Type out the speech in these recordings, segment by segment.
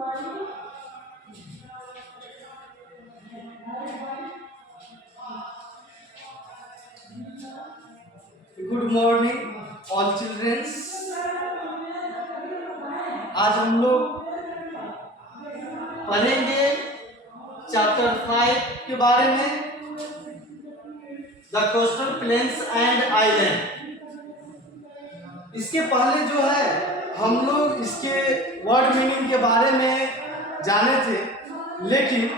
Good morning all children's. आज हम लोग पढ़ेंगे चैप्टर 5 के बारे में, the coastal plains and island. इसके पहले जो है हम लोग इसके वर्ड मीनिंग के बारे में जाने थे, लेकिन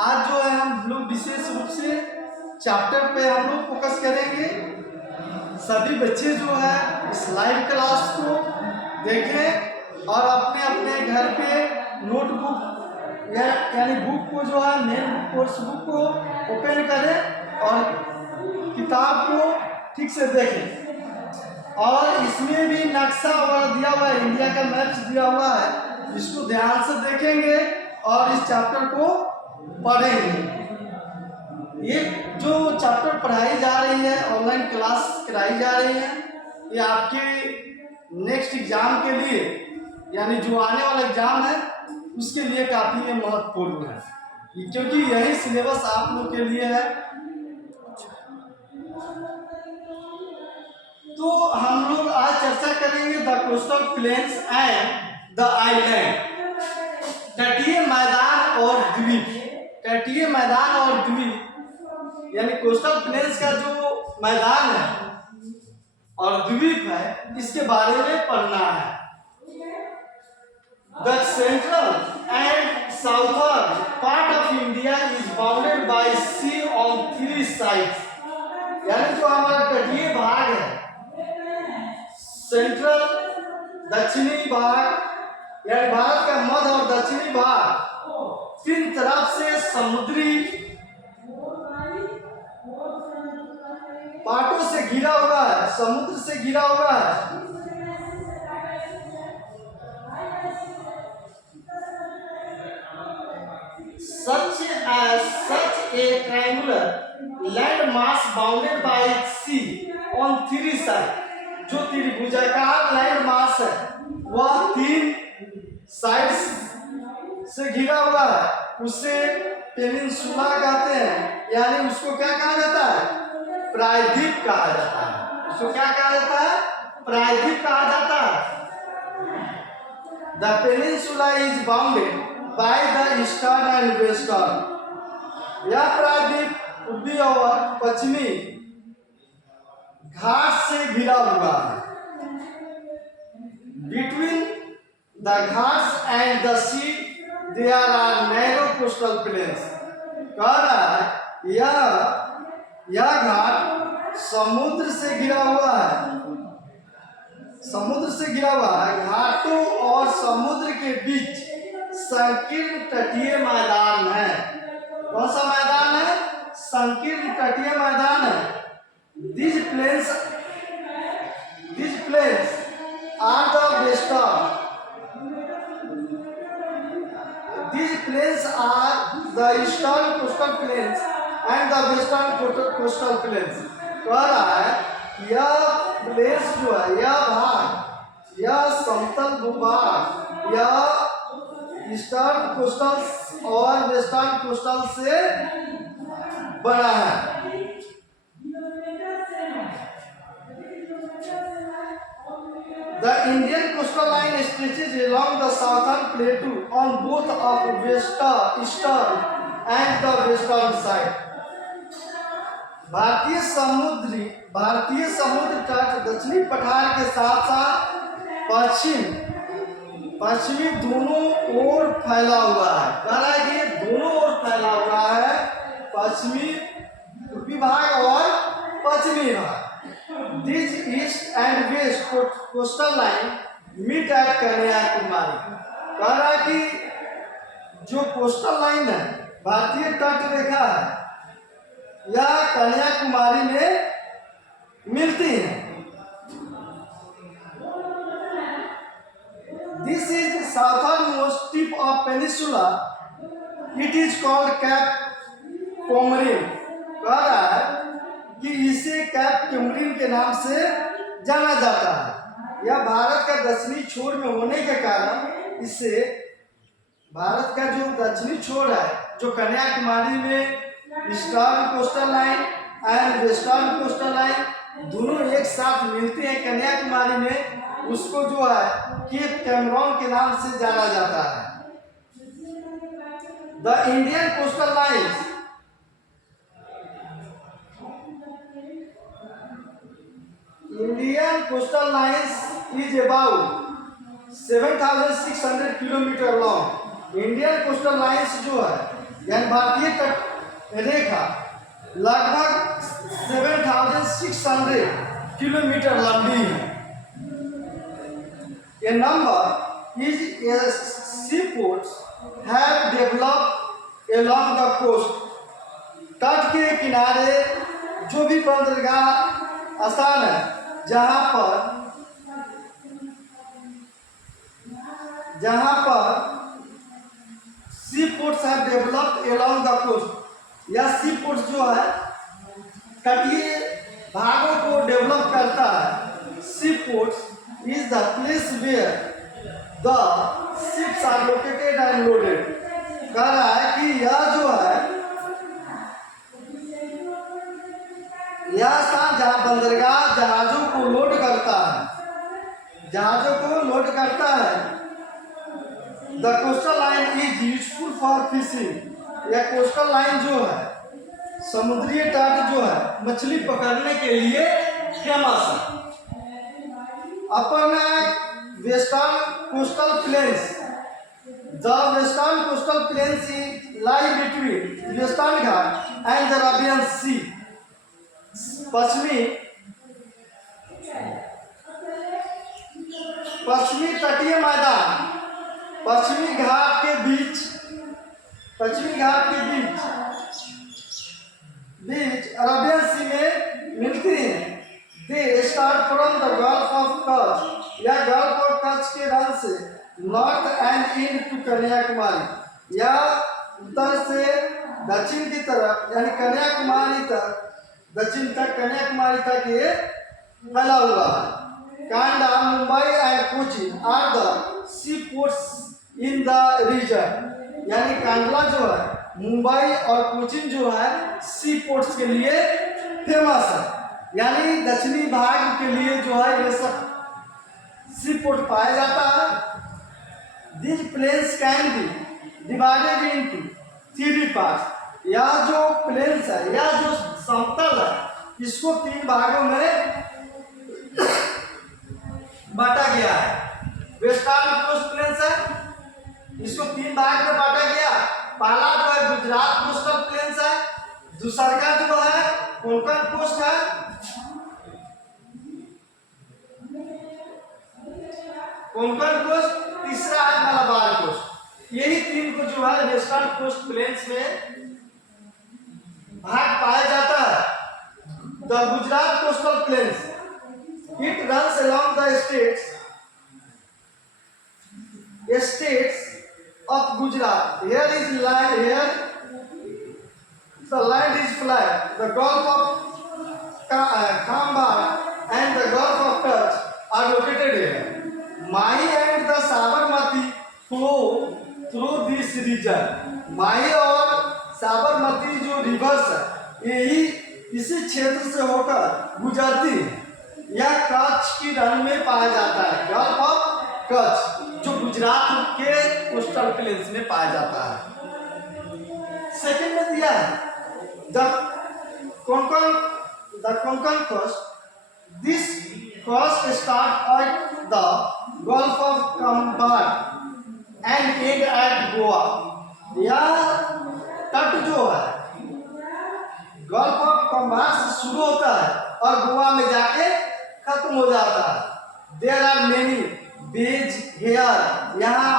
आज जो है हम लोग विशेष रूप से चैप्टर पे हम लोग फोकस करेंगे। सभी बच्चे जो है इस लाइव क्लास को देखें और अपने अपने घर पे नोटबुक यानी बुक को जो है मेन बुक कोर्स बुक को ओपन करें और किताब को ठीक से देखें। और इसमें भी नक्शा वगैरह दिया हुआ है, इंडिया का मैप दिया हुआ है, इसको ध्यान से देखेंगे और इस चैप्टर को पढ़ेंगे। ये जो चैप्टर पढ़ाई जा रही है, ऑनलाइन क्लास कराई जा रही है, ये आपके नेक्स्ट एग्जाम के लिए यानी जो आने वाला एग्जाम है उसके लिए काफ़ी महत्वपूर्ण है, क्योंकि यही सिलेबस आप लोग के लिए है। तो हम लोग आज चर्चा करेंगे the coastal plains and the island, तटीय मैदान और द्वीप। तटीय मैदान और द्वीप यानी कोस्टल प्लेन्स का जो मैदान है और द्वीप है, इसके बारे में पढ़ना है। The central and southern part of India is bounded by sea on 3 sides. यानी जो हमारा तटीय भाग है, सेंट्रल दक्षिणी भाग यानी भारत का मध्य और दक्षिणी भाग 3 तरफ से समुद्री पाटों से घिरा हुआ है, समुद्र से घिरा हुआ है। such a triangular land mass bounded by sea on 3 sides। जो त्रिभुजाकार लैंड मास है वह 3 साइड्स से घिरा हुआ है, उसे पेनिनसुला कहते हैं। यानी उसको क्या कहा जाता है? प्रायद्वीप कहा जाता है। उसको क्या कहा जाता है? प्रायद्वीप कहा जाता है। The peninsula is bounded by the eastern and western. यह प्रायद्वीप पूर्वी और पश्चिमी घाट से घिरा हुआ है। Between the Ghats and the sea there are narrow coastal plains. कह रहा है यह घाट समुद्र से घिरा हुआ है, समुद्र से घिरा हुआ है। घाटों और समुद्र के बीच संकीर्ण तटीय मैदान है। कौन सा मैदान है? संकीर्ण तटीय मैदान है। These plains are the western. These plains are the eastern coastal plains and the western coastal plains। कह रहा है यह प्लेस जो है, यह भाग, यह समतल भूभाग, यह ईस्टर्न कोस्टल और वेस्टर्न कोस्टल से बना है। The Indian coastal line stretches along the southern plateau on both of eastern and the western side। भारतीय समुद्र तट दक्षिणी पठार के साथ साथ पश्चिमी दोनों ओर फैला हुआ है। कह रहा है कि दोनों ओर फैला हुआ है, पश्चिमी पूर्वी भाग और पश्चिमी भाग। This east and west coastal line meet at Kanyakumari. कह रहा है कि जो कोस्टल लाइन है, भारतीय तट रेखा है, यह कन्याकुमारी में मिलती है। This is the southernmost tip of peninsula. It is called Cape Comorin। कह रहा है कि इसे कैप कोमोरिन के नाम से जाना जाता है। यह भारत का दक्षिणी छोर में होने के कारण इसे भारत का जो दक्षिणी छोर है, जो कन्याकुमारी में eastern coastal line and western coastal line दोनों एक साथ मिलते हैं कन्याकुमारी में, उसको जो है केप कैमरॉन के नाम से जाना जाता है। The Indian coastal lines Indian coastal lines is about 7,600 kilometre long. Indian coastal lines जो है यानी भारतीय तट रेखा लगभग 7,600 किलोमीटर लंबी है। A number is seaports have developed along the coast। तट के किनारे जो भी बंदरगाह स्थान है जहां पर sea ports have developed along the coast, या सी पोर्ट्स जो है तटीय भागों को डेवलप करता है। Sea ports is the place where the ships are located and loaded. कह रहा है कि यह जो है यह स्थान जहाँ बंदरगाह जहाजों को लोड करता है। The coastal line is useful for fishing. यह कोस्टल लाइन जो है समुद्री तट जो है मछली पकड़ने के लिए फेमस है। अपन western coastal plains, the western coastal plains lie between western Ghat and the Arabian sea. पश्चिमी तटीय मैदान पश्चिमी घाट के बीच अरेबियन सी में मिलती हैं। They start from the gulf of Kutch, या गल्फ ऑफ कच्छ के रन से north and east to Kanyakumari, या उत्तर से दक्षिण की तरफ यानी कन्याकुमारी तक, दक्षिण तक कन्याकुमारी तक ये फैला हुआ है। Kandla, Mumbai and Kochi are the sea ports in the region. यानी कांडला जो है, मुंबई और कोचीन जो है सी पोर्ट्स के लिए फेमस है, यानी दक्षिणी भाग के लिए जो है ये सब सी पोर्ट पाया जाता है। This plains can be divided into 3 parts. यह जो प्लेन्स है, यह जो समतल है, इसको 3 भागों में बांटा गया है। वेस्टर्न कोस्ट प्लेन्स है, इसको 3 भाग में बांटा गया। पहला जो है गुजरात कोस्टल प्लेन्स है, दूसरा का जो है कोंकण कोस्ट है, तीसरा है मलाबार कोस्ट। यही 3 को जो है वेस्टर्न कोस्ट प्लेन्स में भाग पाया जाता है। The Gujarat coastal planes it runs along the states of Gujarat. Here the land is flat. The Gulf of Khambhat and the Gulf of Kutch are located here. Mahi and the Sabarmati flow through this region. Mahi और साबरमती जो reverse है यही इसी क्षेत्र से होकर गुजरती है। यह कच्छ की रन में पाया जाता है। गल्फ ऑफ कच्छ जो गुजरात के कोस्टल प्लेन्स में पाया जाता है। सेकंड में दिया है the Konkan coast. This coast start at the gulf of Khambhat and end at Goa. यह तट जो है गल्फ ऑफ खंभात से शुरू होता है और गोवा में जाके खत्म हो जाता है। There are many beach here. यहाँ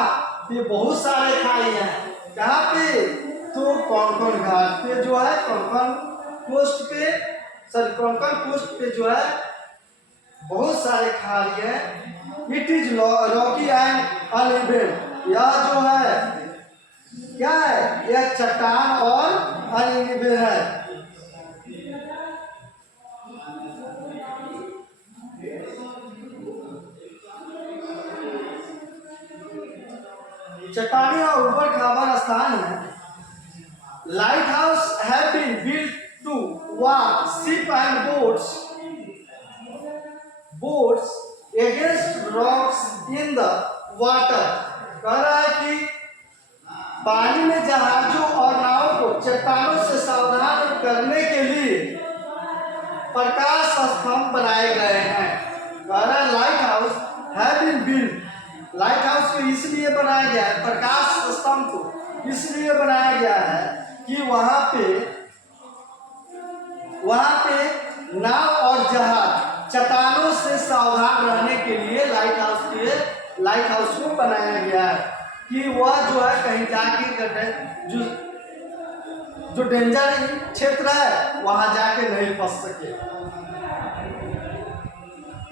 पे बहुत सारे खाई हैं। कहाँ पे? तो कोंकण घाट पे जो है, कोंकण कोस्ट पे जो है बहुत सारे खाई हैं। It is Rocky and uneven. यह जो है क्या है? यह चट्टान और अनइवन है। चट्टानी और ऊबड़ खाबड़ स्थान है। Lighthouse have been built to warn ship and boats against rocks in the water. कह रहा है कि पानी में जहाजों और नावों को चट्टानों से सावधान करने के लिए प्रकाश स्तंभ बनाए गए हैं। कह रहा है lighthouse have been built, lighthouse को इसलिए बनाया गया है, प्रकाश स्तंभ को इसलिए बनाया गया है कि वहां पे नाव और जहाज चट्टानों से सावधान रहने के लिए लाइट हाउस को बनाया गया है कि वह जो है कहीं जाके जो डेंजर क्षेत्र है वहां जाके नहीं फंस सके।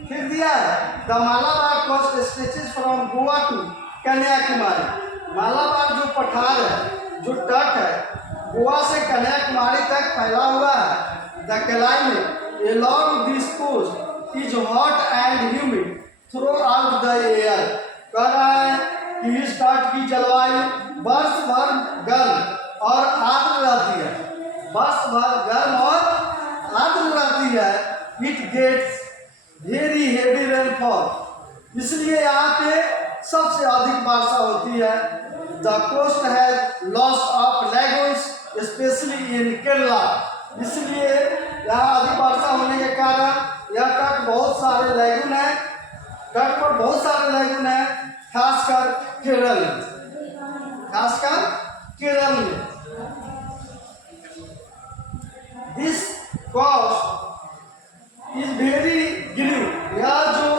फिर दिया है the Malabar coast stretches from Goa to Kanyakumari. Malabar जो पठार है, जो तट है, गोवा से कन्याकुमारी तक फैला हुआ है। The climate along this coast is hot and humid throughout the year। कह रहा है कि इस तट की जलवायु वर्ष भर गर्म और आर्द्र रहती है, वर्ष भर गर्म और आर्द्र रहती है। It gets very heavy rainfall, इसलिए यहाँ पे सबसे अधिक वर्षा होती है। The coast has lots of lagoons specially in Kerala, इसलिए यहाँ अधिक वर्षा होने के कारण यह तट बहुत सारे लैगून है, तट पर बहुत सारे लैगून है, खासकर केरल में। This coast is very green, यह जो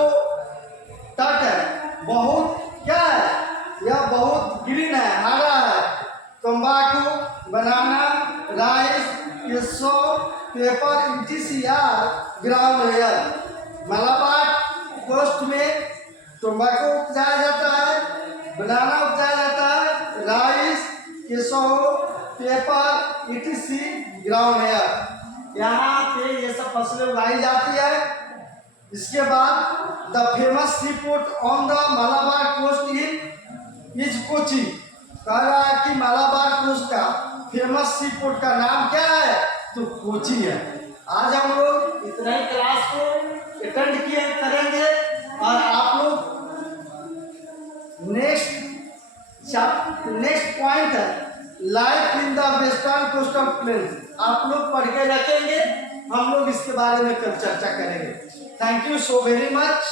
तट है बहुत क्या है, यह बहुत ग्रीन है, हरा है। तंबाकू, banana, rice, cashew, pepper ETCR grown here. Malabar coast में तंबाकू उपजाया जाता है, बनाना उपजाया जाता है, rice, cashew, paper ETC ground hair, यहाँ पे ये सब फसलें उगाई जाती है। इसके बाद the famous sea port on the Malabar coast is Kochi. कह रहा है कि मालाबार कोस्ट का फेमस सी पोर्ट का नाम क्या है, तो कोची है। आज हम लोग इतना ही क्लास को अटेंड करेंगे और आप लोग नेक्स्ट पॉइंट है life in the western coastal planes, आप लोग पढ़ के रखेंगे, हम लोग इसके बारे में कल चर्चा करेंगे। Thank you so very much.